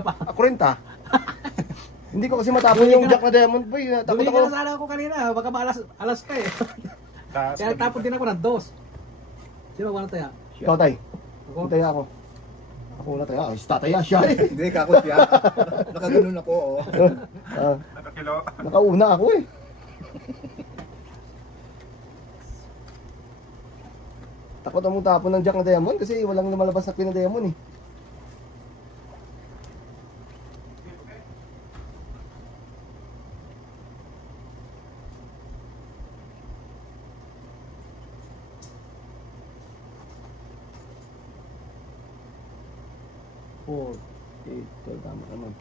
Ako rin ta. Hindi ko kasi matapon yung jack na diamond boy. Takot Dumi ako. ka na sana ako kanina. Baka maalas ka eh. Kaya tapon din ako ng dos. Sino ba na tayo? Ikaw tay. Ako? Tay ako. Ako na tayo. Ay, tataya siya. Hindi, kako siya. Nakaganon ako, oh. Nakakilo. Nakauna ako eh. Takot ang tapon ng jack na diamond kasi walang lumalabas na pina diamond eh. Four, eight, tama naman.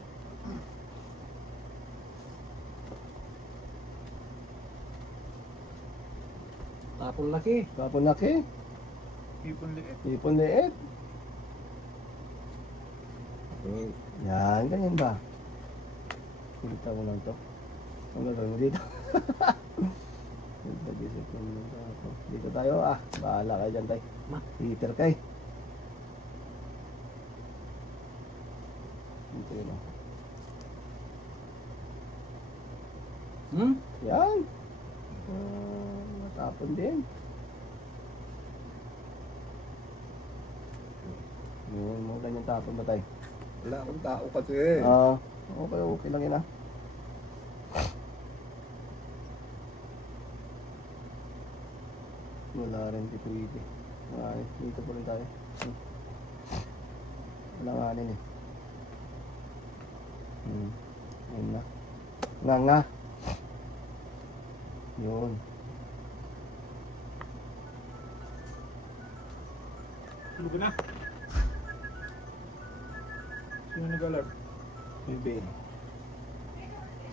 Tapon laki. Tapon laki. Ipon liit. Ipon liit. Okay. Yan, ganyan ba? Kita mo lang to. Ano gagawin mo dito? Dito tayo ah. Bahala kayo dyan tayo. Heater kayo. Dito yun ah. Yan. Matapon din. Yun, mga ganyan tapon ba tayo? Wala akong tao kasi. Okay lang yun ah. Wala rin dito dito. Dito po rin tayo. Wala nga rin eh. Yun na. Nga. Yun. Tulog na. Sino nag-alarm? Bebe.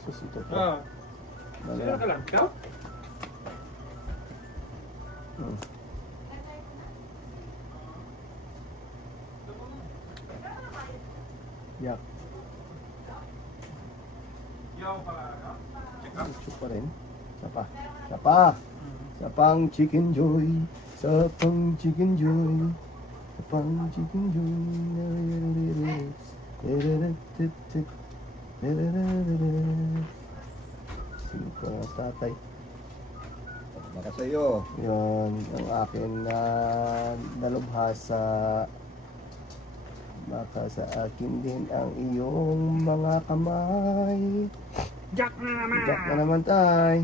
Sus ito po. Sino nag-alarm? Ikaw? Yak. Check pa rin. Sapang chicken joy. Sapang chicken joy. Sapang chicken joy. Sino ko ang tatay? Baka sa'yo. Yun, ang akin na nalubhasa. Baka sa akin din ang iyong mga kamay. Jack na naman! Jack na naman tay.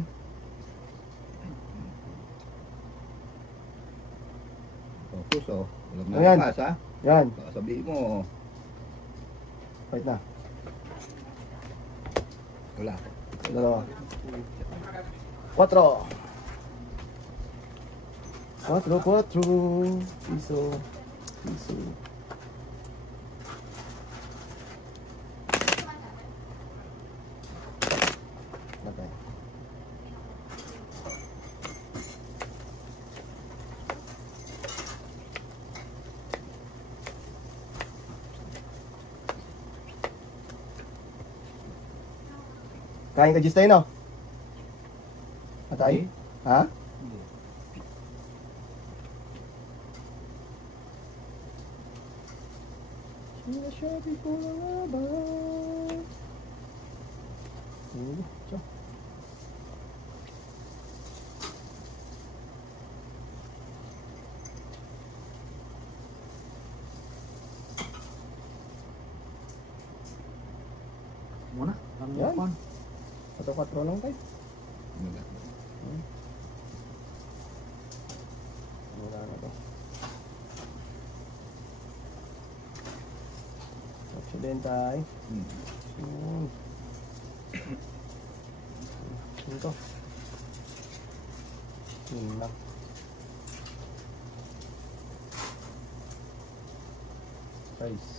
Focus, oh. Walang Ayan. malakas, ha? Yan, Baka sabihin mo, fight na. wala. Dalawa. 4. 4. Piso. Matay. Kain ka, Justay, no? Atay? Ha? Sinasabi ko na nga ba? Tiyo. Muna. Yan. 4 lang tayo. Wala. Wala na to. Aksidentay. Ito. Yun lang. Size.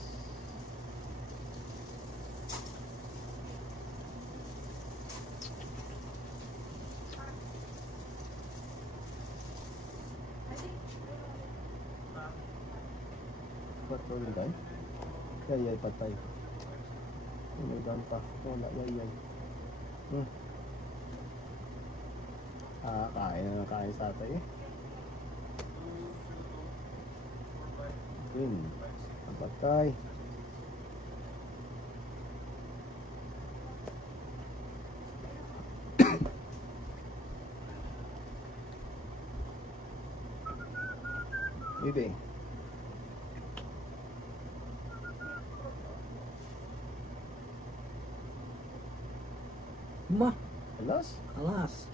Patro din tayo. Yayay patay. May pa. Wala, yayay. Kain sa atay eh. Yun. Ang patay. Bibi. Ma, Alas. alas.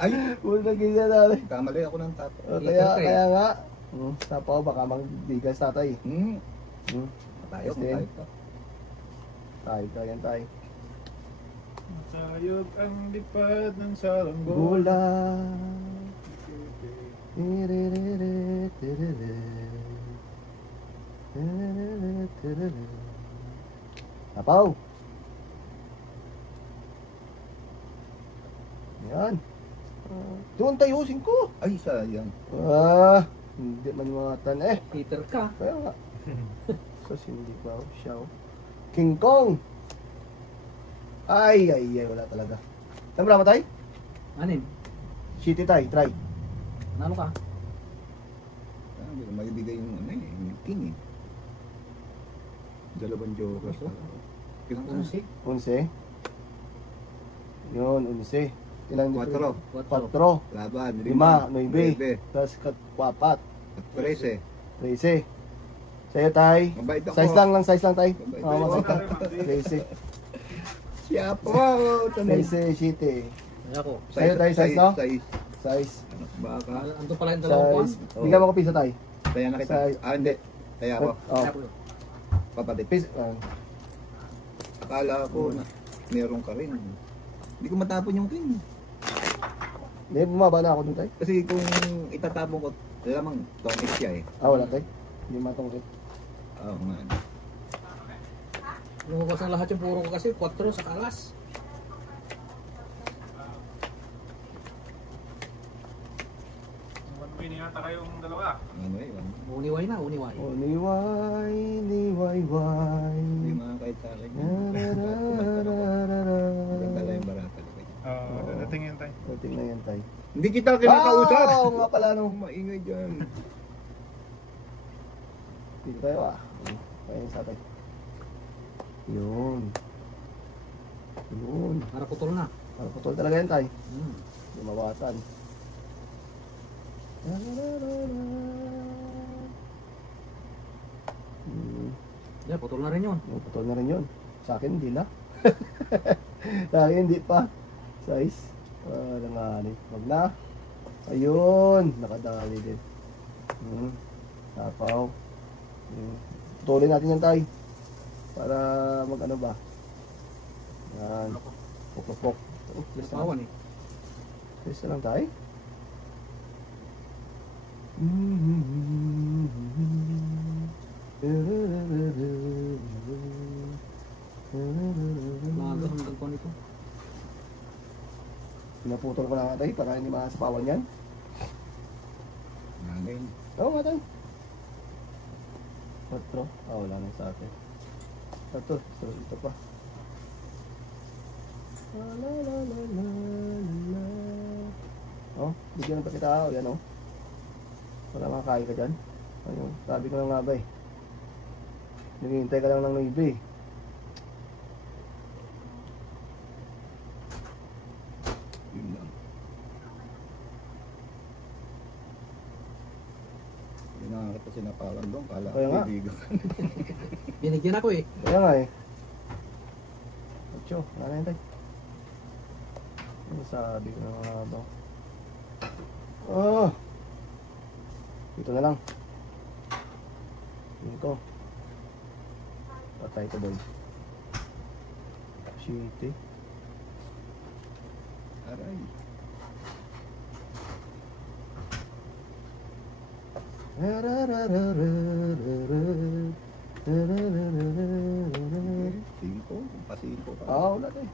Ay! Una gisa natin. Kamali ako ng tapo. Kaya nga. Tapaw, baka magbigas tatay. Hmm. Hmm. Tayo, Yes, tayo pa. Tayo, yan tayo. Masayog ang lipad ng saranggola. Bola. Tapaw. Yan. Doon tayo, 5. Ay, sayang. Hindi man matan eh. Peter ka. Kaya nga. Sus, hindi pa siya. King Kong. Ay, wala talaga. Tama ba tayo? Anin? City tayo, try. Nalo ka? Hindi ko maibigay yung ano eh, yung king eh. Dalawang jokers. Ilang ka? 11. 11. Yun, 11. Ilang 4. 4. Laban. 5, 9. Tapos 4. 13. 13. Sa'yo tayo. Mabait ako. Size lang tayo. Mabait Oo, ako. masita. 13. Siya po. 13, City. Ay ako. Sa'yo tayo, size no? Size. Size. Baka. Ando pala yung dalawang Size. buwan. Oo. Bigyan mo ko pisa tayo. Kaya na kita. Size. Hindi. Kaya ako. Oh. Ay ako. Kapatid. Pisa. Akala ko na meron ka rin. Hindi ko matapon yung king. Hindi, bumaba na ako dun tayo. Kasi kung itatapon ko, lamang tonic siya eh. Wala tayo. Hindi matungkit. Oo nga. Lumabas ang lahat yung puro ko kasi 4 sa kalas. One win yata kayong dalawa. Ano eh, ano. Uniway na, uniway. Niway, niway. Hindi mga kahit sa akin. Maganda lang yung barata. Dating yun tayo. Dating na yan tayo. Hindi kita kinakausap. Oo nga pala no. Maingay dyan. Dito tayo Kaya sa atin. Yun. Para putol na. Para putol talaga yan tayo. Hmm. Lumawatan. Yeah, putol na rin yun. Putol na rin yun. Sa akin hindi na. Sa akin hindi pa. Size. Langanit. Wag na. Ayun. Nakadali din. Tapaw. Putulin natin yan tayo. Para mag ano ba. Yan. Pok-pok. Lipawan eh. Pwes na lang tayo. Maaga hanggang ko nito. Pinaputol ko lang tayo para hindi masapawan yan. Nangay. Oo nga tayo. 4. Wala na sa atin. Ito pa. Bigyan pa kita. Yan para makakain ka dyan. Ayun, sabi ko na nga ba eh. Naghihintay ka lang ng naibi. Yun lang. Hindi na kita sinapalan doon. Kala Kaya nga. kaibigan. Binigyan ako eh. Kaya nga eh. Ocho, wala na yun tayo. Ano sabi ko na nga ba? Dito na lang. Dito. Patay ko boy. City. Aray. Cinco. Pasinko pa. Wala tayo.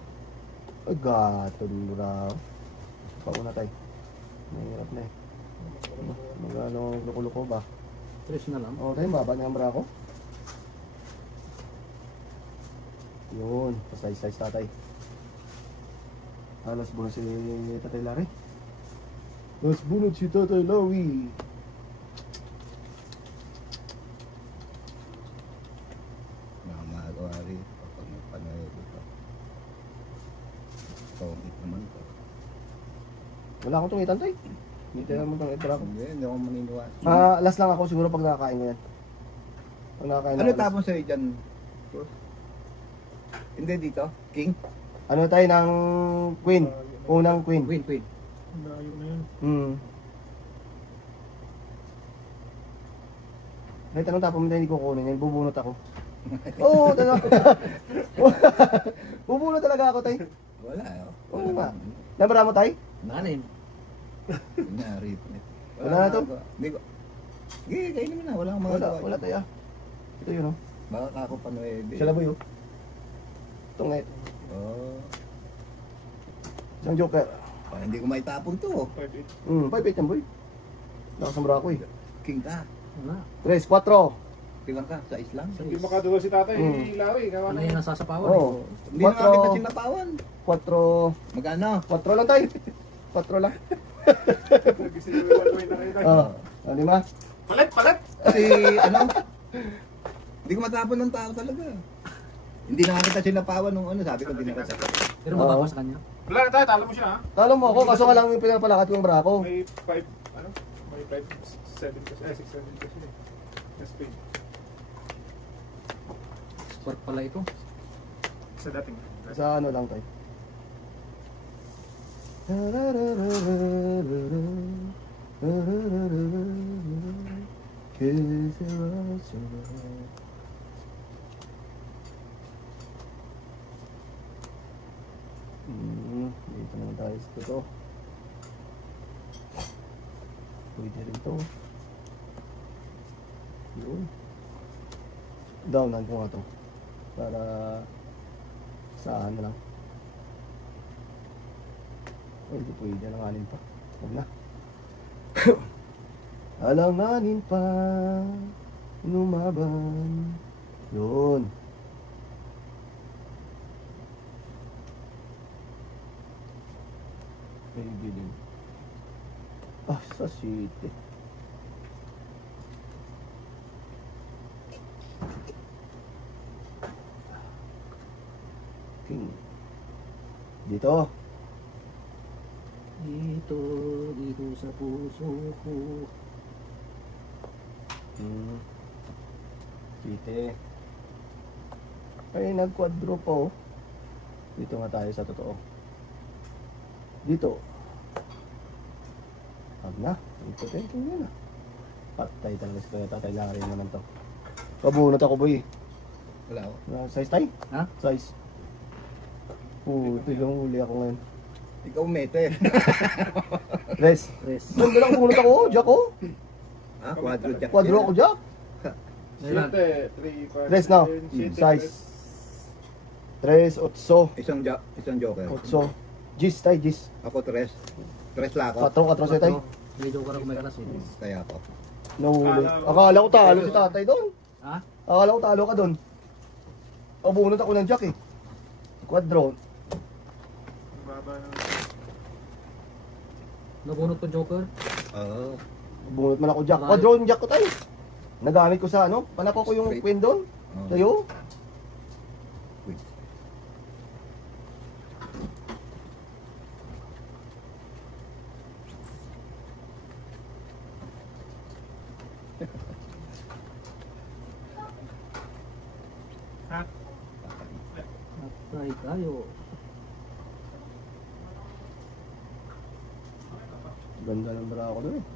Gatong raw. Pauna tayo. Mahirap na eh. Magano luko-luko ba? 3 na lang. Tayo, baba niya ang bra ko. Yun, pasay-size tatay. Alas bunod si Tatay Larry. Alas bunod si Tatay Larry. Namagawa rin. Kapag nagpanayo dito. So, Wala akong tungitan tayo. Hindi tayo mo tungitan ako. Hindi ako maniniwala. Last lang ako siguro pag nakakain ko yan. Pag nakakain Ano ako. tapon sa'yo dyan? Hindi dito? King? Ano tayo ng queen? Unang queen. Queen, queen. Layo na yun. Kahit anong tapon mo tayo hindi ko kunin yan, bubunot ako. Oo, talaga. Bubunot talaga ako tayo. Wala. Oo nga. Nabara mo tayo? Nanin. Kunyari. Wala na to? Hindi ko. Sige, kainin mo na. Wala akong mga Wala tayo. Ito yun oh. Baka kako pa 9. Sa laboy oh. Tungit. Oh. Isang joker. Oh, hindi ko maitapon to. 5-8. 5-8 yan boy. Nakasambra ako eh. King ka. Wala. 3, 4. Pilang ka sa Islam. Hindi makaduha si tatay, Larry. Gawa Ano na yung nasasapawan? Oo. Hindi na nga kita sinapawan. 4. Magkano? 4 lang tayo. 4 lang. Nag-1-way na kayo tayo. Oo. 5. Palit, palit! Kasi ano? Hindi ko matapon ng tao talaga. Hindi na nga kita sinapawan nung ano. Sabi ko hindi na kita. Pero mababa sa kanya. Wala na tayo, talo mo siya ha. Talo mo ako, kaso nga lang yung pinapalakat yung bra ko. May 5, ano? May 5-7 kasi, 6-7 kasi eh. Yes, pay. Sport pala ito. Sa dating. Sa ano lang tayo. Dito naman tayo sa ito. Pwede rin ito. Yun. Downan ko nga ito. Para sa ano lang. Pwede pwede. Alanganin pa. Huwag na. Alanganin pa. Lumaban. Yun. Pwede din. Ah, sa city. King. Dito. Dito sa puso ko. City. Ay, nag-quadro po. Dito nga tayo sa totoo. Dito. Huwag na. Ito yun na. Patay talaga si Kuya Tatay Larry naman to. Pabunot ako boy. Wala ako. Size tayo? Ha? Size. Yung huli ako ngayon. Ikaw meter. Res. Tres. Nandun lang bunot ako, Jack oh. Ha? Quadro jack. Quadro ako, Jack. 7, 3, 5, Res na. Size. 3, 8. Isang joker. 8. Gis tayo, gis. Ako tres. Tres lang ako. 4 sa tayo. May joker ako may kalas eh. Kaya ako. Nahuli. Akala ko talo si tatay doon. Ha? Akala ko talo ka doon. Bunot ako ng Jack eh. Quadro. Baba ng... Nabunot ko joker. Oo. Bunot man ako Jack. Quadro yung Jack ko tayo. Nagamit ko sa ano. Panako ko yung Straight. queen doon. Oo. Sa'yo. Wait. Ha? Patay tayo. Ganda ng bra ko doon eh.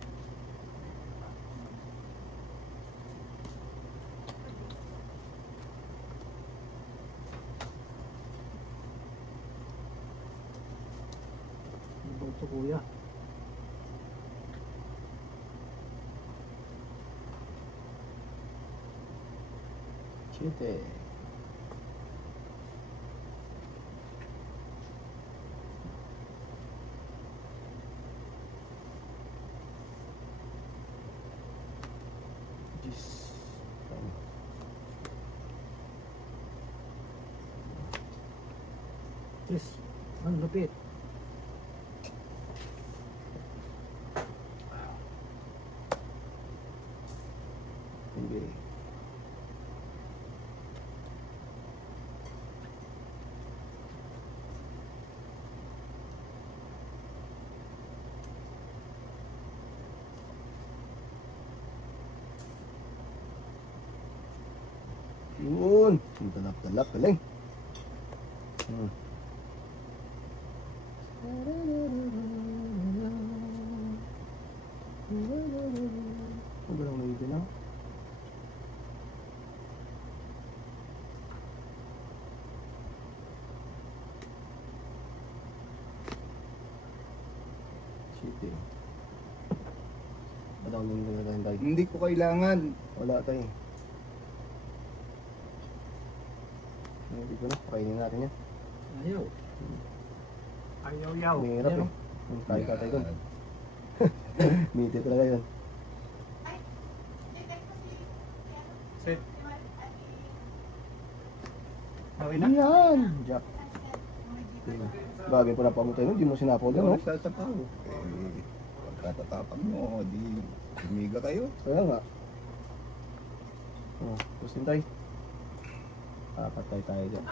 Ano ba ito kuya? Chite. Gis. Tres. Ang lupit. Hindi. Yun. Talap, galing. Huwag lang na yun na. Shit eh. Wala akong naging tayo. Hindi ko kailangan. Wala tayo. Hindi ko na. Pakainin natin yan. Ayaw. Ayaw-yaw. Mahirap eh. Tayo ka tayo dun. Miti talaga yun. Sit. Okay na? Yan! Jack. Bagay pa na pamutay nun. Di mo sinapaw Huwag doon, no? nagsasapaw. Eh, pagkatatapang mo, di umiga kayo. Kaya nga. Oh, pustin tayo. Patay tayo dyan.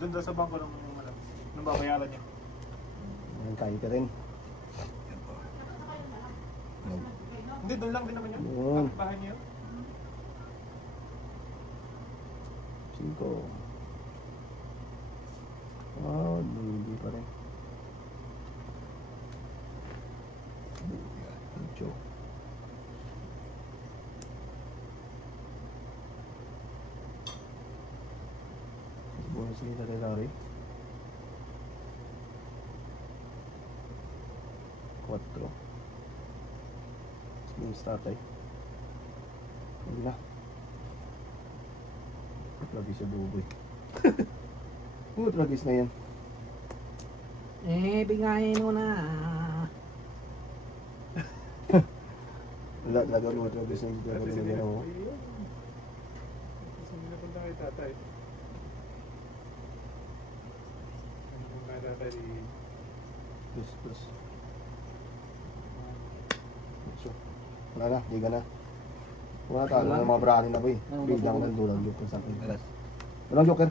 Doon daw sa bangko ng babayaran niya. Yan, kain ka rin. Hindi, doon lang din naman yun. Yun. Bahay niya yun. 5. Hindi pa rin. 8. Bonus nila kay Larry. 4. Smooth tatay. Hindi na. Lagi sa buboy. Tragis na yan. Bigayin mo na. Wala talaga mga tragis na dito. Kasi sila napunta kay tatay. Napunta kay tatay di... Plus. So, wala na, di ka na. Wala tayo ng mga brani na ba eh. Biglang ng dulang joker sa akin. Alas. Walang joker.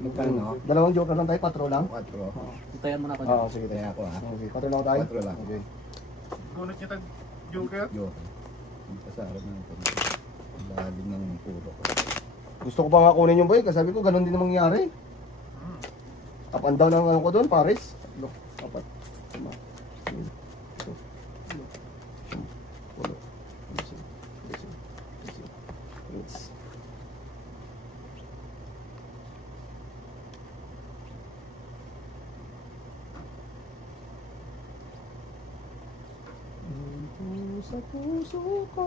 Magkano? Dalawang joker lang tayo, 4 lang. 4. Itayan mo na pa. Oo, sige Kaya tayo. ako ha. Okay, 4 lang tayo. 4 lang. Okay. Gunot niya tag-joker. Yo. Ang kasarap na ito. Ang lalim ng puro ko. Gusto ko pa nga kunin yung boy, kasi sabi ko ganun din ang mangyari. Up and down ang ano ko doon, Paris. 3, 4, 5, 6, 7, 8. Sa puso ko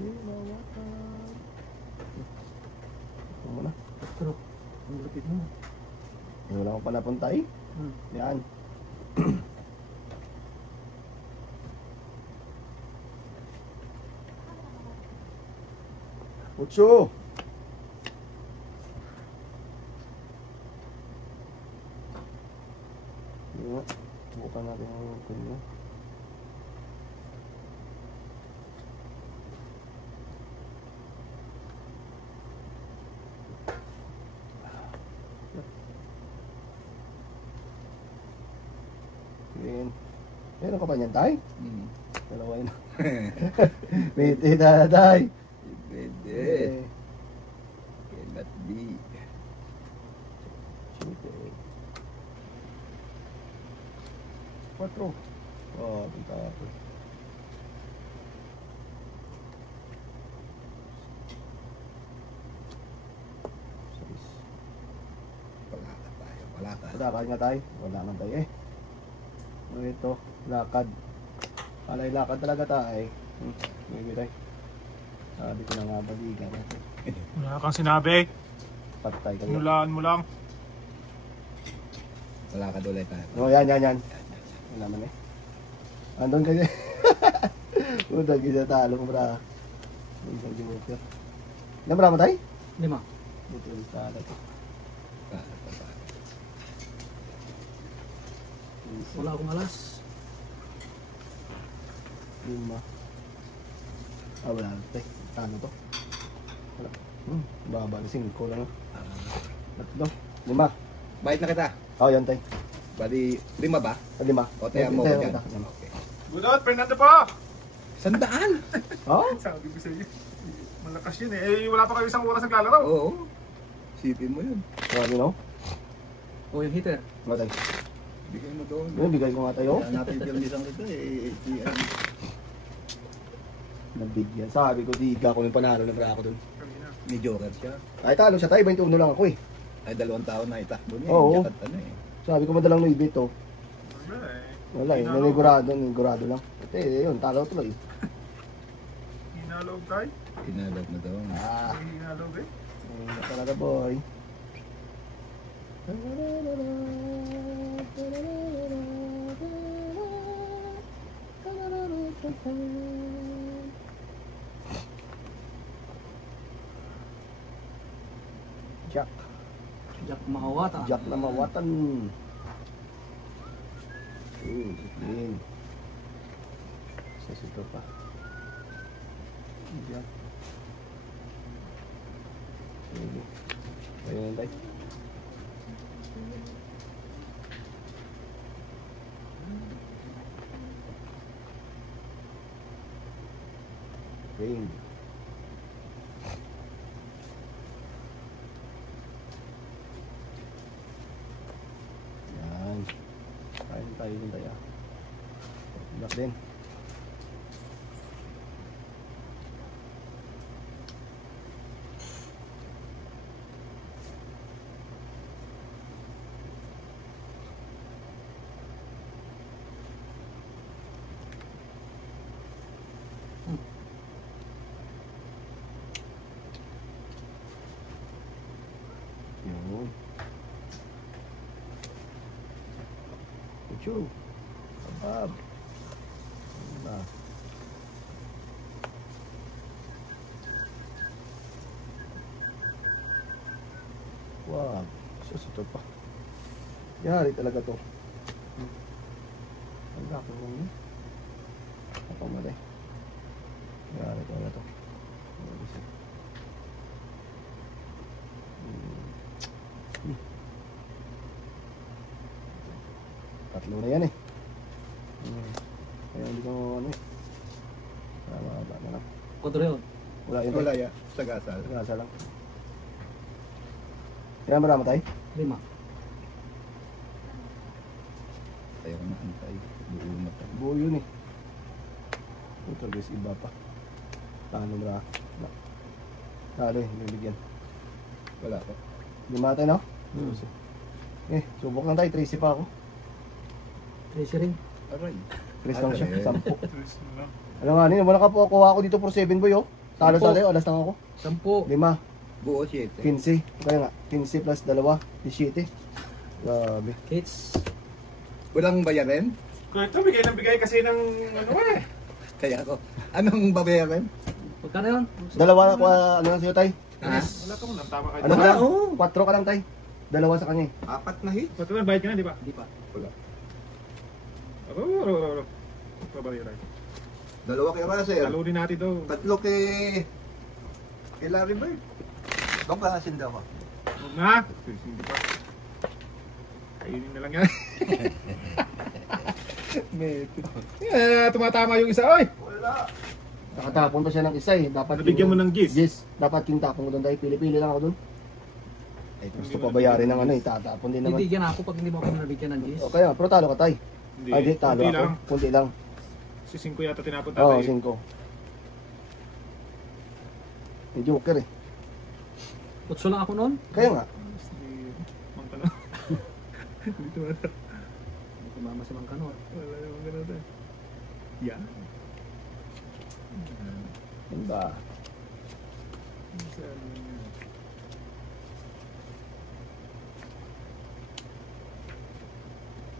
hinawatan. Ito mo na. Pero, ang lupit mo. Wala akong panapuntay. Yan. Ocho. Yan. Bukan natin ang kanya. Yan. Meron ka pa niyan, tay? Dalawa yun. Piti na, tay. Pwede. Cannot be. Quatro. Oh, kita ako. Wala ka tayo. Wala ka. Lakad nga tayo. Wala man tayo eh. Ano ito? Lakad. Alay lakad talaga tayo. Maybe tayo. Sabi ko na nga baligan natin. Wala kang sinabi. Patay kayo. Sinulaan mo lang. Wala ka ulit tayo. No, yan. Wala man eh. Andun kasi. Udah kita talo mo bra. Isang joker. Ilan bra mo tayo? 5. Ito yung talo to. Wala akong alas. 5. Wala na tayo. Talo to. Wala. Baba na 5 lang. 3. 5. Bait na kita. Yan tayo. Bali, 5 ba? 5. O, tayo mo ko dyan. Okay. Okay. Good out, Fernando pa! 100? Oh? Sabi ko sa iyo. Malakas yun eh. Wala pa kayo isang oras naglalaro. Oo. Sipin mo yun. Grabe no? O yung heater. Matay. Bigay mo doon. Yun, bigay ko nga tayo. Kaya napipirmisan kita eh. Nabigyan. Sabi ko, diga ko yung panalo ng ako dun. Kanina. May joker siya. Ay, talo siya tayo. 21 lang ako eh. Ay, 2 taon na itakbo niya. Oo. Jakat ano eh. Sabi ko, madalang no ibit to. Wala eh. Wala eh. Hinalo. Nanigurado lang. Ate, yun, talo tuloy. Hinalog tayo. Kinalap na daw. Ah, Hinalog eh. ayun na talaga boy. Jack. Jack Mahawata. Jack na mawatan. Clean. Sa sito pa. Jack. Sige. Ayun tayo. Clean. Yan. Kain tayo din tayo. Black din. Yun. Kuchu. Abab. Nah. Wow. Susuto pa. Yari talaga to. Ang laki mo yun. Apa malay. Yari talaga to. Tatlo na yan eh. Kaya hindi ko ano eh. Tama na lang. Kodreo. Wala yun. Wala ya. Sa gasal. Nasa lang. Kaya marami tayo? 5. Tayo ko naantay. Buo na pa. Buo yun eh. Ito guys, iba pa. Talo na. Talo eh, bibigyan. Wala pa. Lima tayo no? Eh, subok lang tayo. 13 pa ako. 13 ring. Aray. Chris lang siya. Aray. 10. Tres na lang. Ano nga nila, wala ka po kuha ako dito for 7 boy oh. Talo sa tayo, alas lang ako. 10. 5, Buo 7. 15. Kaya nga, 15 plus 2, 17. Grabe. Kids. Walang bayarin? Kaya ito, bigay ng bigay kasi ng ano eh. Kaya ako. Anong babayarin? Magkano yun? Dalawa, ano lang sa'yo tay? Ha? Wala ka mo lang, tama ka. Ano ka lang? Oo. 4 ka lang tay. Dalawa sa kanya eh. 4 na hit. Pati na, bayad ka na, di ba? Hindi pa. Wala. Oo. Pabayaran. 2 kay Russell. Talunin natin daw. 3 kay Larry Bird. Bang pakasin daw ako. Huwag na. Hindi pa. Kainin na lang yan. Tumatama yung isa. Oy! Nakatapon pa siya ng isa eh. Dapat Nabigyan mo ng gis. Gis. Dapat yung tapon ko doon tayo. Pili-pili lang ako doon. Ay, Gusto pa bayarin ng ano eh. Tatapon din naman. Bibigyan ako pag hindi mo ako nabigyan ng gis. O kaya, pero talo ka tay. Hindi. Ay, di, talo Kunti ako. lang. Kunti lang. Si 5 yata tinapon Oo, tatay. 5. May joker eh. 8 lang ako noon. Kaya nga. Mang tanong. Hindi tumata. Hindi ko mama si Mang Kanor. Wala yung ganun tayo. Yan. Yan ba?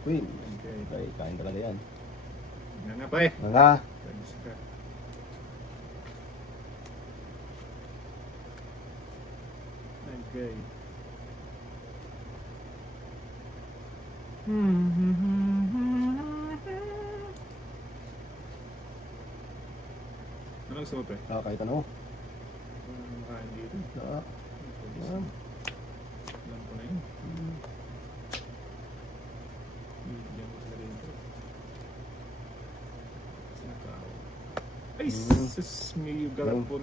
Queen. Okay, kain talaga yan. Yan nga pa eh. Mga. Okay. Ano gusto mo pre? Kahit ano. Ano makain dito? Ah, yan. Alam ko na yun. Bigyan ko sila dito. Sinakaw. Ay, sis, may galapon.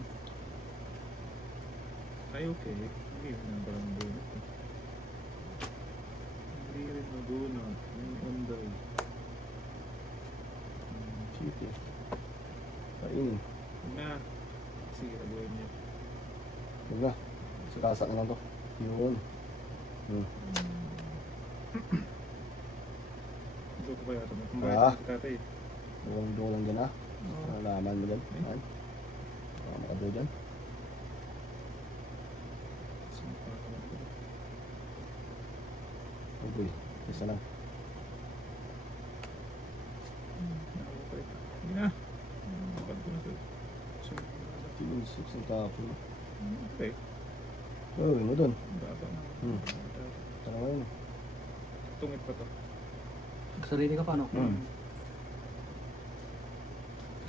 Ay, okay. Hindi na parang bunot. Hindi rin mabunot. Yung unday. Chiti. Kainin. Na. Sige, gawin niya. Huwag na. Sikasa na lang to. Yun. Ito ko kaya ito. Kung Ah. bakit si tatay. Huwag lang dyan ha. Nalaman mo dyan. Yan. Makado dyan. Okay. Isa lang. Hindi na. Bakit ko na ito? Tinunsok sa tapo. Okay. Oh, yun mo dun. Baba na. Tama yun. Tungit pa to. Sarili ka pa, no?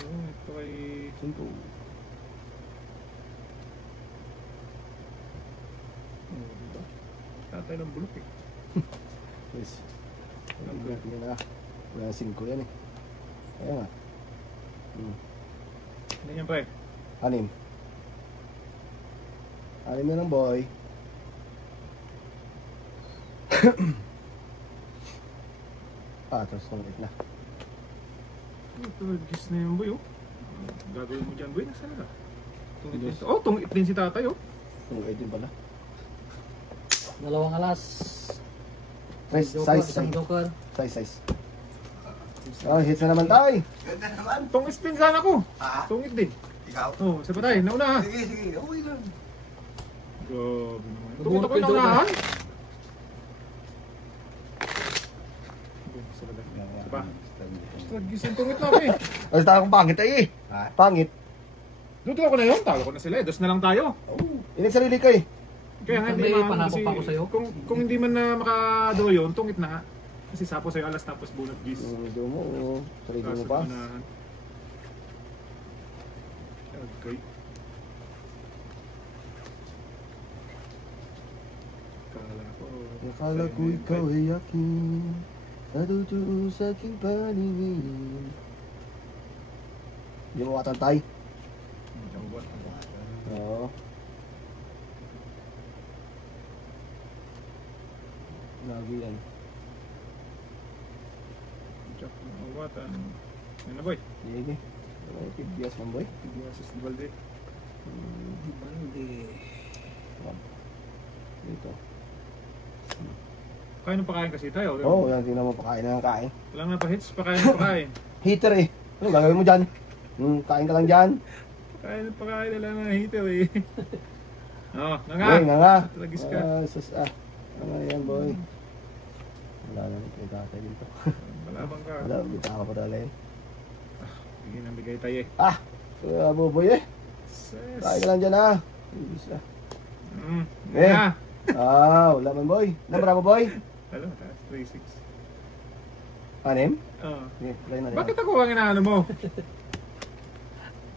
Ito kay... Sinto. Diba? Tatay ng bulok eh. Yes. Yan na. Wala na 5 yan eh. Ayan nga. Ano yan pre? 6. 6 na lang boy. Tapos tungkit na. Ito, gis na yung boy oh. Gagawin mo dyan boy, nasaan na? Tungit din. Oh, tungit din si tatay oh. Tungkit din pala. 2 alas. Size. Isang joker. Size. Oh, hits na naman tayo. Ganda naman. Tungit din sana ko. Ha? Tungit din. Ikaw? Oh, sa patay, nauna ha. Sige. Okay lang. Grabe naman. Tungit Tungit ako yung din, naunahan. Diba? Gis yung tungit lang eh. Basta akong pangit ay eh. Ha? Pangit. Duto ako na yun, talo ko na sila eh. Dos na lang tayo. Inig sarili ka eh. Kaya nga May hindi man panakot kasi pa ako sa'yo. kung hindi man na makadaw yun, tungit na. Kasi sapo sa'yo alas tapos bunot gis. Hindi mo. Sarili mo Kaso pa. unahan. Okay. Akala ko ikaw ay akin. Natutuo sa aking paningin. Hindi mo katantay? Oo. Lagi yan. Jack na awatan. Ano na boy? Sige. Pibiyas man boy. Biasis di balde. Bandi. Dito. Kain ng pakain kasi tayo. Oo, yan. Tingnan mo pakain na ng kain. Wala na pa hits, pakain ng pakain. Heater eh. Ano gagawin mo dyan? Kain ka lang dyan. Pakain ng pakain, wala na heater eh. Oo, nga. Boy, nga. Talagis ka. Ano yan boy? Wala na ito yung tatay dito. Malabang ka. Wala, bita ka pa talaga yun. Bigyan ng bigay tayo eh. Boy eh. Ses. Kain ka lang dyan ah. Isa. Eh. Nga. Wala man boy. Nabra mo boy? Alam mo, 3-6. 6? Oo. Sige, play na rin. Bakit ako ang inaano mo?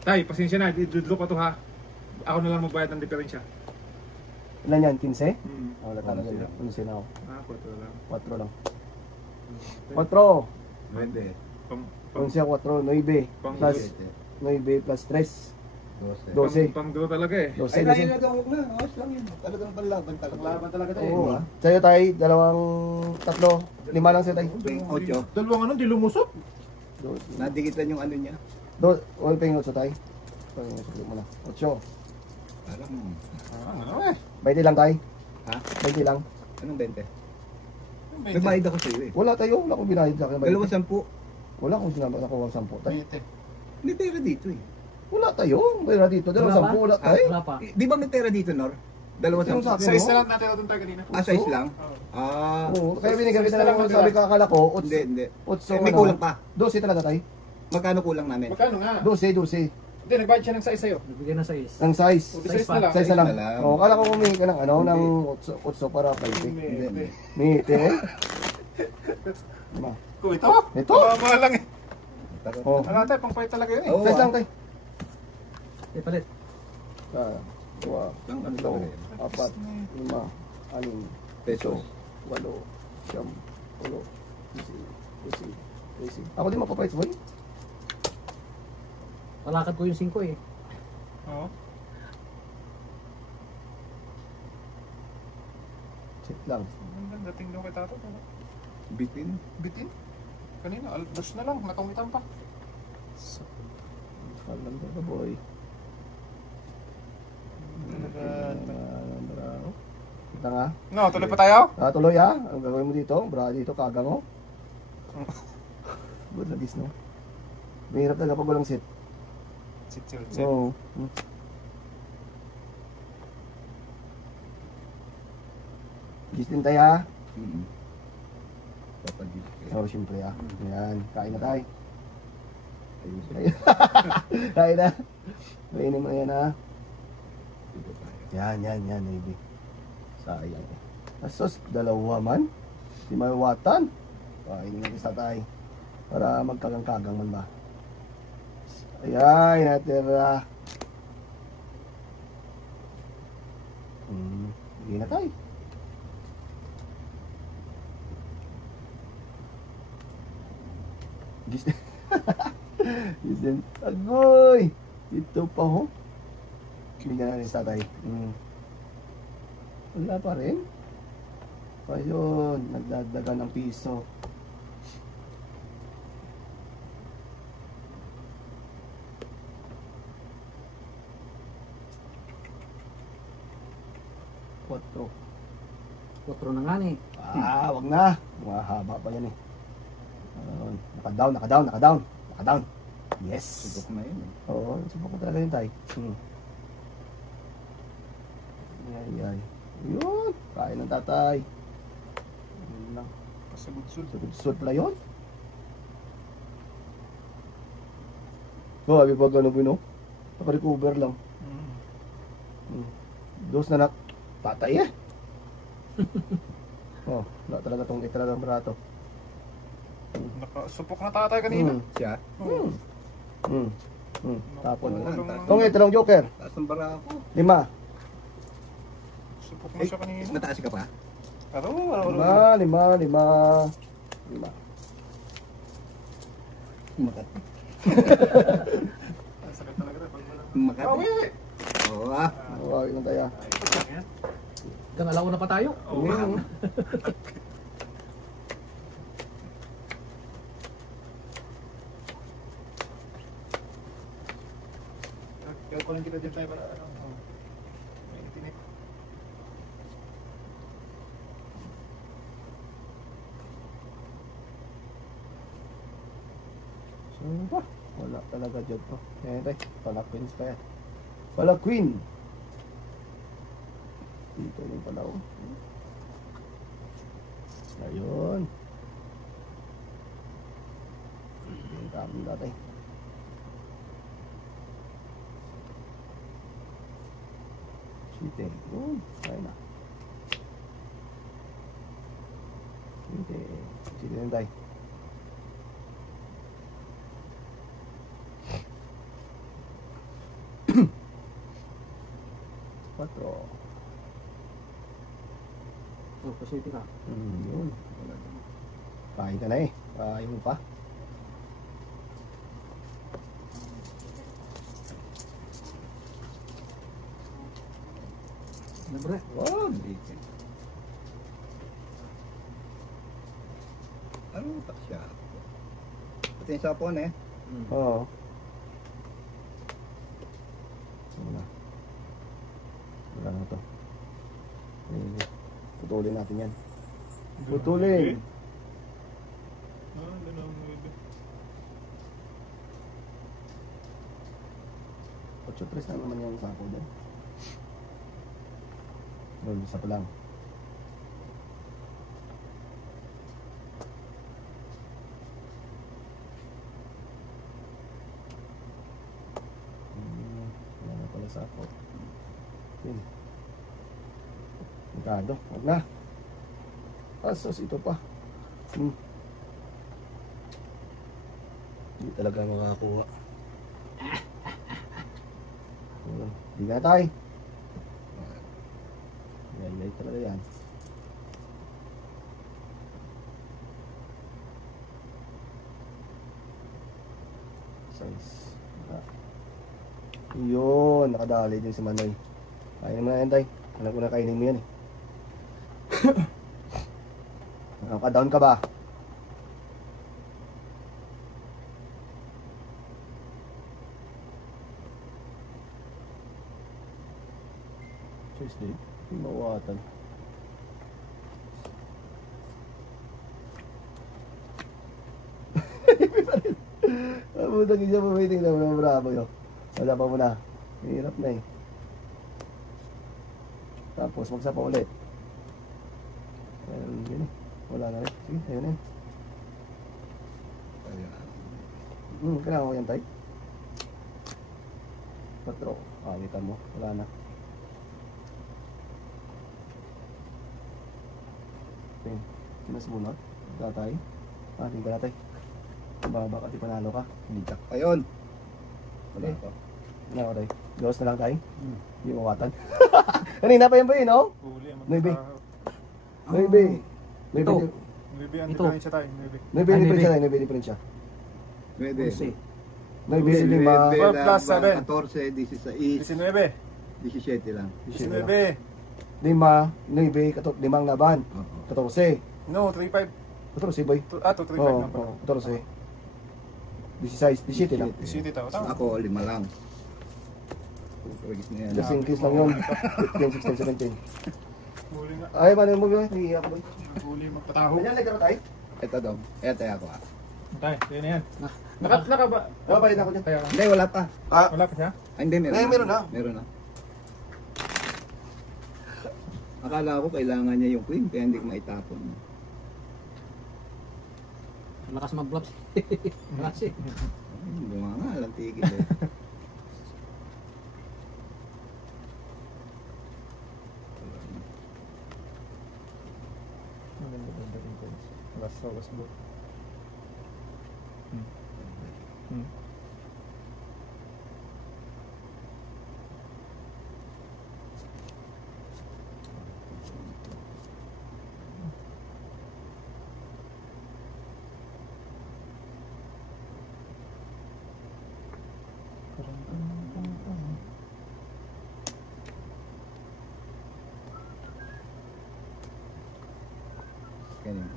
Tay, pasensya na, dudlo ko to ha. Ako na lang magbayad ng diferensya. Ilan yan? 15? Hmm. Wala talaga yun. Ano sila ako? 4 lang. 4 lang. 4! 20. Pang, 11, 4, 9. Pang- Plus 9 plus 3. 12. pang draw talaga eh. 12, Ay, lagi 12. na gawag na. Ayos lang yun. Talagang panlaban talaga. Laban talaga tayo. Oo. Sa'yo tayo, 2, 3, 5 lang sa'yo tayo. Ocho. Dalawang ano, di lumusot. Nadikitan yung ano niya. Huwag pahingot sa tayo. Pahingot mo na. 8. Parang, Ano eh. 20 lang tayo. ha? 20 lang. Anong 20? Nagbayad ako sa'yo eh. Wala tayo. Wala akong binayad sa akin. 2-10. Wala akong sinabi ako 10 tayo. May pera dito eh. Wala tayo. Wala dito. 10 wala tayo. Wala pa. Di ba may pera dito, Nor? 2-10. Yung sa akin, Size no? na lang natin ito tayo kanina. Size lang? Oo. Oo. Kaya binigyan kita na lang sabi ka akala ko. Hindi. 8 May kulang pa. 12 talaga tayo. Magkano kulang namin? Magkano nga? 12. Hindi, nagbayad siya ng size sa'yo. Nagbigay na 6. Ang size. Size na lang. Size na lang. na lang. Oo, kala ko humingi ka ng ano, ng 8 para 20. Hindi. Mite eh. Ma. Kung ito? Ito? Mahal lang eh. Oh. Ano tayo, pang fight talaga yun eh. Oo, Size lang tayo. Palit. 2, Lang, 3, 4, 5, 6, 7, 8, 10, 11, 12. Ako din mapapait boy. Palakad ko yung 5 eh. Oo. Check lang. Ang dating daw kay Tato. Ano? Bitin. Bitin. Kanina, dos na lang. Natungitan pa. Alam ko boy. Bravo. Kita nga. No, tuloy pa tayo? Tuloy ha. Ang gagawin mo dito, bra dito, kagang mo. Good na no. Mahirap talaga pag walang sit. Sit. Oo. Gis din tayo ha. Papagis. Oo, siyempre ha. Yan, kain na tayo. Ayos. Kain na. Kainin mo yan ha. Yan, baby. Sayang eh. Asos, 2 man. Di mawatan. Kainin natin sa tayo. Para magkagang-kagang man ba. Ayan, natira. Hindi na tayo. Gis din. Agoy! Ito pa ho. Bigyan natin sa tatay. Wala pa rin. Ayun, nagdagdagan ng piso. Quatro. 4 na nga ni. Wag na. Mahaba pa yan eh. Naka-down. Yes. Subok na yun. Oo, subok ko talaga yun tayo. Yan. Yun. Kain ng tatay. Yun lang. Pasagud-sud. Sud pala yun. Abi ba gano'n no? Naka-recover lang. Dos na patay eh. Wala talaga tong talagang barato. Nakasupok na tatay kanina. Siya. Tapon. Wala. Tong italong joker. Taas ng bara ako. 5. Supok na siya kanina. Mataas ka pa? Pero, 5. Makati. sakit talaga rin. Makati. Awi! Oo Wag na tayo. Hanggang alauna pa tayo. Kaya ko lang kita dyan tayo para may tinik. Sino ba? Wala talaga dyan to. Pala queens pa yan. Pala queen. Dito yung pala oh. Ayun. Yung kami dati. Site. Yun. Kaya na. Site. Site na tayo. Patro. Pasiti ka. Yun. Kain ka na eh. Kain mo pa. Libre. Wow. Ano tak siya? Pati yung sapon eh. Oo. Wala. Wala na to. Putulin natin yan. Putulin. Ocho tres na naman yung sako dyan. Yun, isa pa lang. Wala na pala sako. Yun. Magkado, wag na. Asos, ito pa. Hindi talaga makakuha. Hindi na tayo. Yay talaga yan. Size. Yun, nakadali din si Manoy. Kainin mo na yan, tay. Alam ko na kainin mo yan eh. Nakaka-down ka ba? Tuesday, mawatan. Abutang isa pa waiting na mga bravo yun. Wala pa muna. Hirap na eh. Tapos magsapa ulit. Ayun, yun eh. Wala na rin. Sige, ayun na yun. Kailangan ko yan tayo. Patro. Kita mo. Wala na. Okay. Tinas muna. Tatay. Ating ka natay. Baba ka, di panalo ka. Hindi ka pa yun. Wala Okay. pa. Ano ako tayo? Gawas na lang tayo. Hindi mawatan. Kanina pa yun ba yun, no? Huli ang Maybe. magkaka- Maybe. Maybe. Ito. Maybe ang Ito. diferensya tayo. Maybe. Maybe Ay, difference maybe. siya. Maybe difference siya. Pwede. Kasi, Maybe si Lima. 4 plus 7. 14, 16, 19. 17 lang. 19. Lima. Maybe. Limang laban. Oo. 14. No, 3-5. 14 boy. 2-3-5 Oo. lang pala. 14. 16. 17 lang. City tao. Tama. Ako, 5 lang. Regis na yan. Just in case lang yun. 15, 16, 17. Huli nga. Ay, mano mo yun? Hindi ako boy. Huli magpataho. Ganyan, nagkaroon tayo. Ito daw. Ito ako ah. Tay, yun na yan. Naka ba? Napapayad ako dyan. Kaya Hindi, wala pa. Ah, wala pa siya? Ah, hindi, meron Eh, meron na. Meron na. Akala ko kailangan niya yung queen, kaya hindi ko maitapon. malakas mag-blocks. Malakas eh. Bunga nga, alam tigil eh. Last book. Ganyan.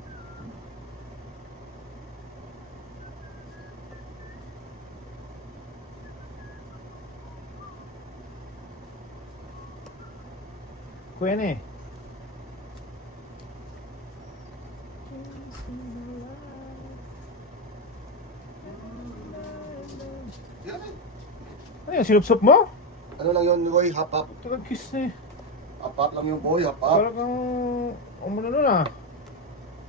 Kuya eh. Ano yung sinupsup mo? ano lang yun, boy? Hap-hap. Tagag-kiss na eh. Hap-hap lang yung boy, hap-hap. Parang kang umano nun ah.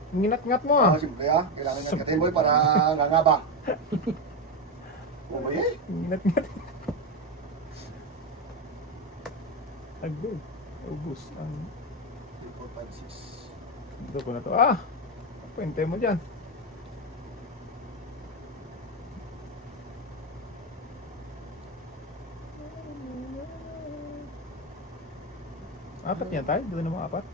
Nginat-ngat mo ah. Siyempre ah. Kailangan ng katin, boy, para ngangaba. O, boy eh. Nginat-ngat. Agbo. Ubus. 3, 4, 5, 6. Ito ko na to. Ah! Puwente mo dyan. Apat yan tayo? Doon naman apat?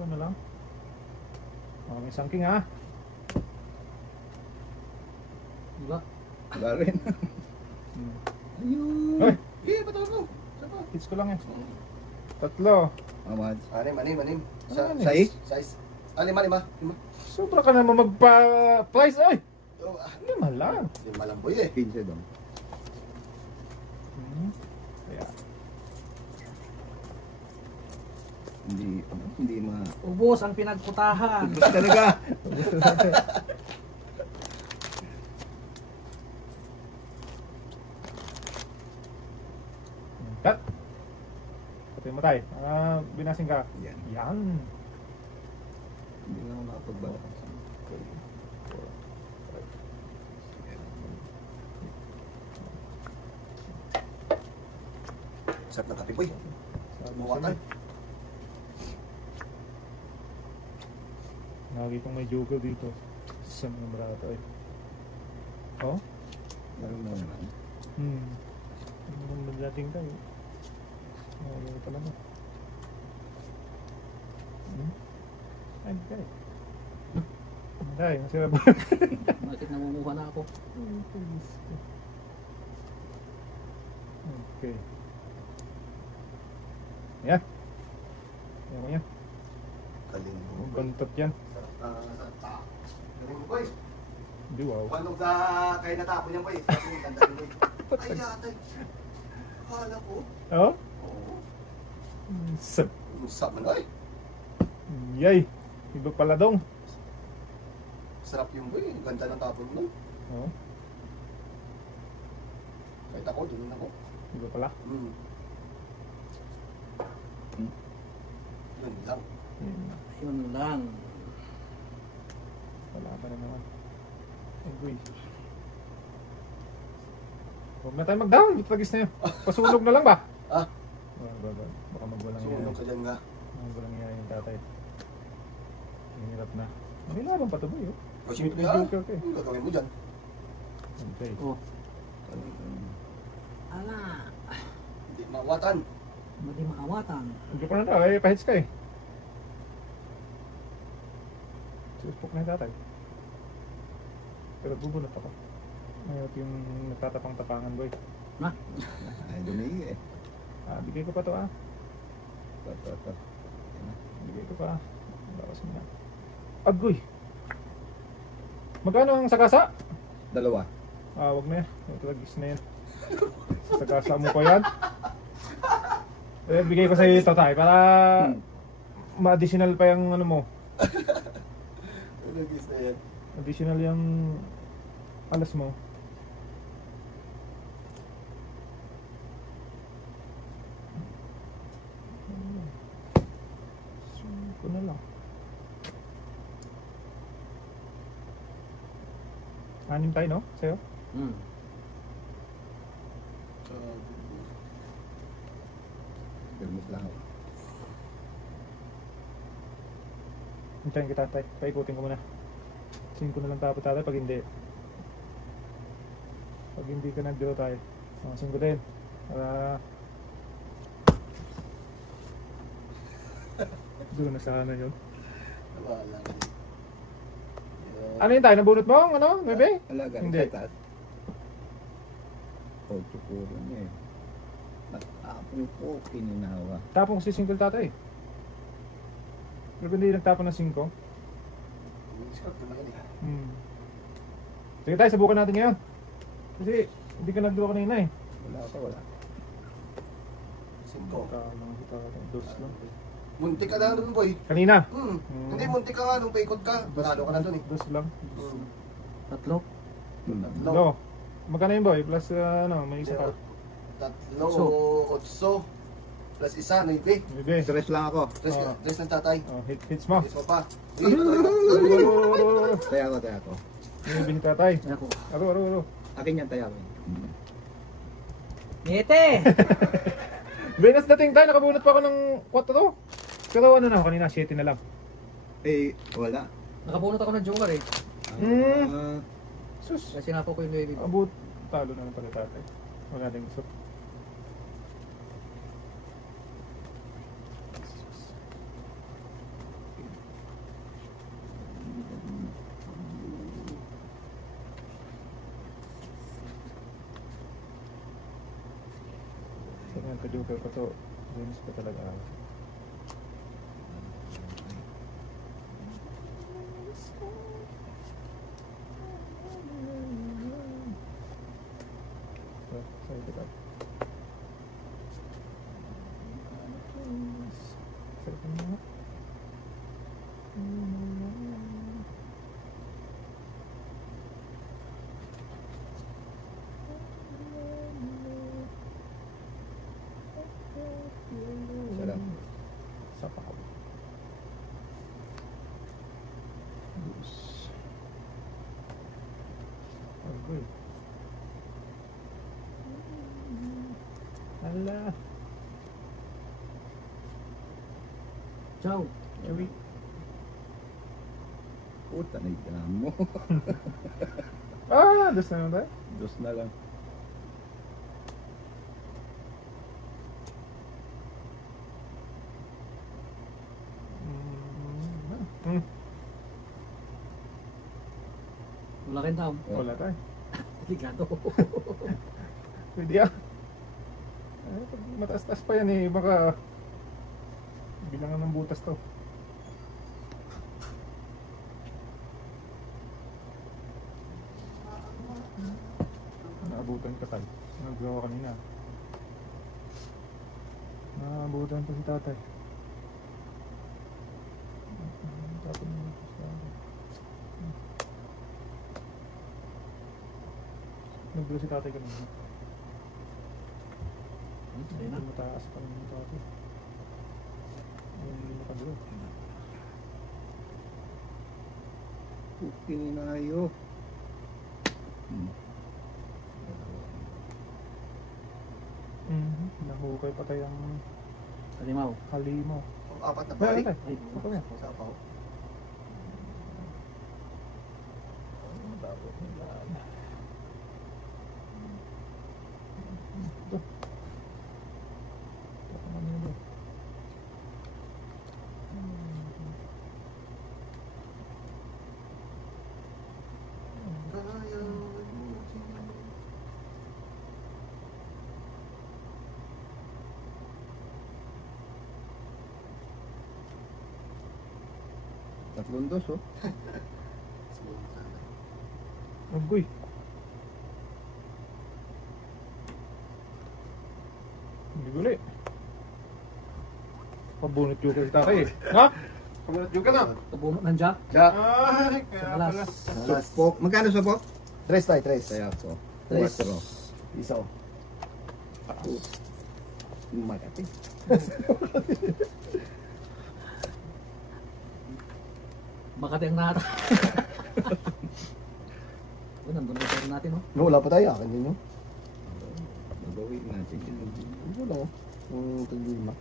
Ito na lang. May sangking ha. Diba? Wala rin. Ayun. Ay! Okay, patawag mo. Sapa? Hits ko lang yan. Tatlo. Amad. Anim. Ano Size? Size. Ah, lima. Sobra ka naman magpa-price. Ay! Oh, Lima lang. lima lang, boy eh. 15 daw. Kaya. Hindi Ubos ang pinagputahan. Ubus talaga. Cut. Pati mo tayo. Binasing ka. Yan. Yan. Hindi na ako makapagbalik. Sarap na kape, boy. Mawatan. Lagi kong may joker dito sa mga barato eh. Oh? Meron mo naman. Ang nagdating tayo. Ganyan pala na. Ay, okay. Ay, masira ba? Bakit namumuha na ako? Okay. Yan. Yan mo yan. Galing mo. Bantot yan. Galing mo, boy. Hindi, wow. Paano ka kayo natapon yan, boy? Sabi mo, tandaan mo, boy. Ay, yatay. Kala ko. Oo? Oo. Sap. Usap man, ay. Yay. Iba pala dong. Sarap yung boy. Ganda ng tapon mo. Oo. Kahit ako, doon ako. Iba pala. Yun lang. Yun lang. Wala pa na naman. Agree. Huwag na tayo mag-down. Bitagis na yun. Pasulog na lang ba? Ah? Baka magwalang Sumunod ka dyan nga. Magwalang iya yung tatay. Hirap na. May labang pa ito boy. Kasi Medyo okay. Ang gagawin mo dyan. Okay. Oh. Ala. Hindi mawatan. Hindi makawatan. Hindi pa na daw. Eh, pahits ka eh. Suspok na yung tatay. Pero bubunot ako. Mayroon yung nagtatapang-tapangan boy. Na? Ay, dumigi eh. Bigay ko pa to ah. Ito. Bigay ko pa. Bawas mo na. Agoy! Magkano ang sagasa? 2. Wag na yan. Lagis na yan. Sagasa mo pa yan. Eh, bigay ko sa iyo ito tayo para ma-additional pa yung ano mo. Nagis na yan. Additional yung alas mo. Ito na lang. 6 tayo, no? Sa'yo? Permit lang ako. Hintayin kita tayo. Paikutin ko muna. 5 na lang tapos tayo pag hindi. Pag hindi ka nag-draw tayo. 5 din. Para doon na sa kanan yun. Wala. Ano yun tayo? Nabunot mo? Ano? Bebe? Alaga, Hindi. sa taas. Oh, tsukuro niya eh. Natapon ko, kininawa. Tapong si single tatay. Pero hindi nagtapon ng 5. Sige tayo, subukan natin ngayon. Kasi hindi ka nag-draw kanina eh. Wala. 5. Dos lang. Muntik ka na doon, boy. Kanina? Hindi, muntik ka nga nung paikot ka. Talo ka na doon eh. Dos lang. 3. No. Magkano yun boy? Plus may isa pa. 3, 8. Plus isa, 9. Bebe. Stress lang ako. Tres ng tatay. Hits mo. Hits mo pa. Taya ko. Bebe ni tatay. Ako. Aro. Akin yan, taya ko. Nete! Venus dating tayo, nakabunot pa ako ng 4 Pero ano na ako kanina, 7 na lang. Eh, wala. Nakabunot ako ng Joker eh. Sus. Kasi napo ko yung baby ko. Abot. Talo na lang pala tatay. Wala din gusto. Ganyan ka joker ko to. Venus pa talaga ako. Sorry to God. Sarap naman. Sarap. Sapaw. Bus. Agoy. Hala. Ciao. Yawi. Puta na mo. Ah, dos na naman tayo. Dos na lang. Wala kayong tao. Wala tayo. Delikado. Pwede ah. Ay, pag mataas-taas pa yan eh, baka bilangan ng butas to. Naabutan ka tayo. Nagawa kanina. Naabutan pa si tatay. Tapos na ito sa... Nagbulo si tatay kanina. Ayun na. Mataas pa rin yung tatay. Ayun, hindi makabulo. Kinayo. Nahukay pa tayo ang Halimaw. halimaw. Apat na Meron balik. tayo. Ay, Ito yan. Sapaw. Tatlong dos, oh. Agoy. Hindi guli. Pabunot yung kasi tatay eh. Ha? Pabunot yung ka na. Pabunot ng jack. Jack. Ay, kaya Alas. pala. Supok. Magkano supok? Tres tayo, tres. Kaya po. Tres. Cuatro. Isa oh. Makati. Makati ang nata. Oh, nandun na tayo natin, oh. No, wala pa tayo. Akin din yun. Magawin natin. Ito lang oh. Yung tag-lima.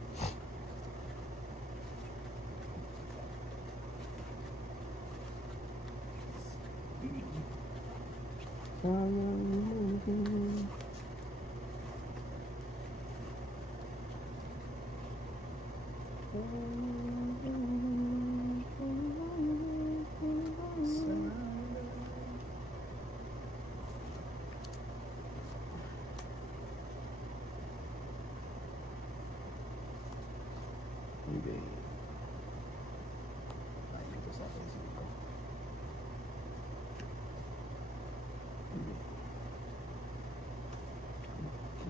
Okay. Ay, ito sa akin dito.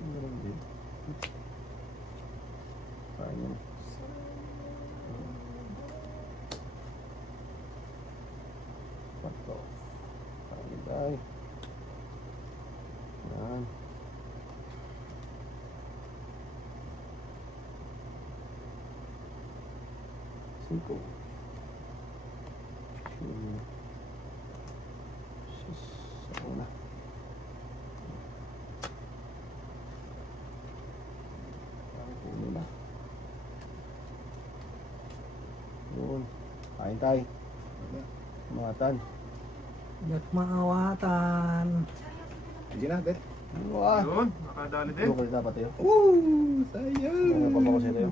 Meron din. Ayun. Sakto. Ayun tayo. Yan. Cinco. Sa una. Puno na. Yun. Kain tayo. Matan. Yak maawatan. Sige na, bet. Wah. Yun, nakadali din. Doon ko dapat tayo. Sayang. Ano pa ako sa'yo?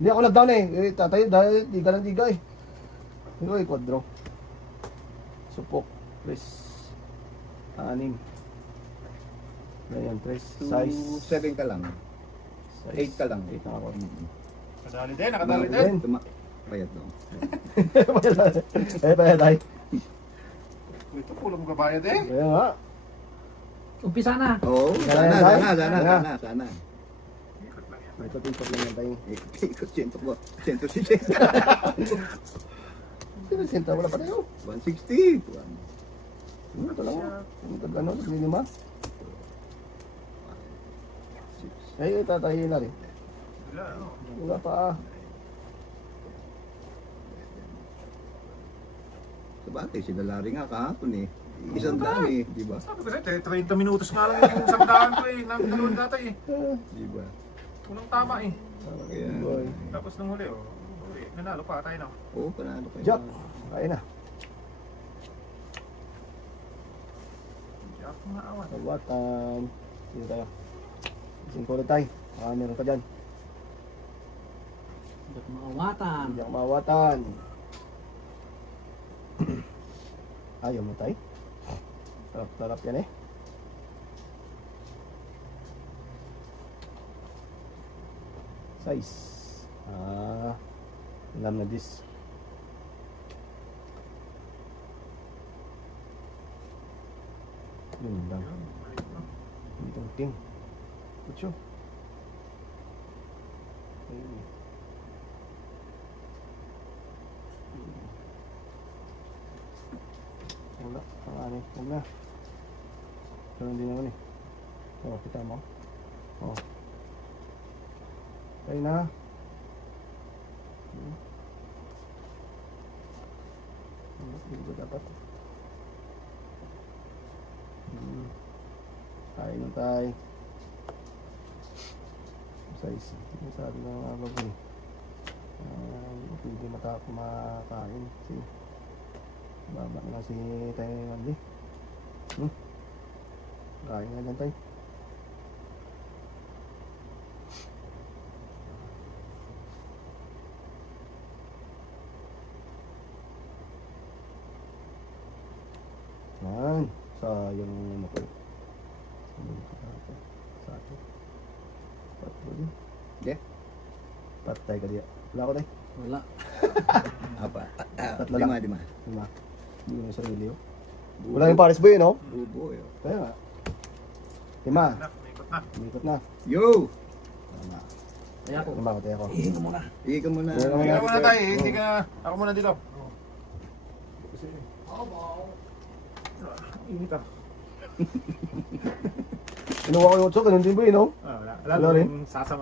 Hindi ako nag-down eh. Tatay, dahil tiga ng tiga eh. Hindi ko quadro. Supok. Tres. Anim. Ganyan, tres. Size. 7 ka lang. Size. 8 ka lang. 8 na ako. Nakadali din, nakadali Nakadali din. din. Payat daw. Payat tayo. Ito, kulang kabayad eh. Kaya nga. Umpisa na. Oo, sana. Ito tikot lang yan tayo. Ikot 160. Sino sinta? Wala pa tayo. 160. Ito lang. Ito gano'n. Lima. Ay, tatayin na rin. Wala pa ah. Sabagay, sinalari nga kahapon eh. Isang daan eh, di ba? Sabi ko rin, 30 minutos nga lang yung isang daan ko eh. Nagdalawang tatay eh. Di ba? Kulang tama eh. Kaya, Boy. Tapos nung huli, oh, nanalo pa tayo na. oo, panalo kayo. Jack. Kain na. Kawatan. Dito tayo. Ising ko ulit tayo. Meron ka dyan. Hindi ako maawatan. Hindi ako mawatan. Ayaw mo tayo. Tarap-tarap yan eh. Size. Alam na this. Yun lang. Itong ting. Pucho. Ayun. Wala. Ang ano. Huwag na. Pero hindi naman eh. Oh, kita mo. Oh. Ayun na. Hindi ko dapat. Kain na tayo. Size. Sabi na nga bago. Hindi kumakain. Kasi baba na si tayo Andy. Kain nga lang tayo. Yan. Sayang naman ako. Sa atin. Patlo din. Hindi? Patay ka diya. Wala ko tayo. Wala. Apa? Tatlo lang. Lima. Lima. Hindi mo na sarili oh. Wala yung Paris Boy no? Bubo yun. Kaya nga. Lima. Ikot na. Umikot na. Yo! Tama. Kaya ako. Lima ko tayo ako. Ihin ko muna. Ika muna. Ika muna. Kaya muna tayo, hindi ka. Ako muna dito. Kasi. Init ah. Kinuha ko yung 8, ganun din ba yun no? Wala Wala rin? rin. Sasama.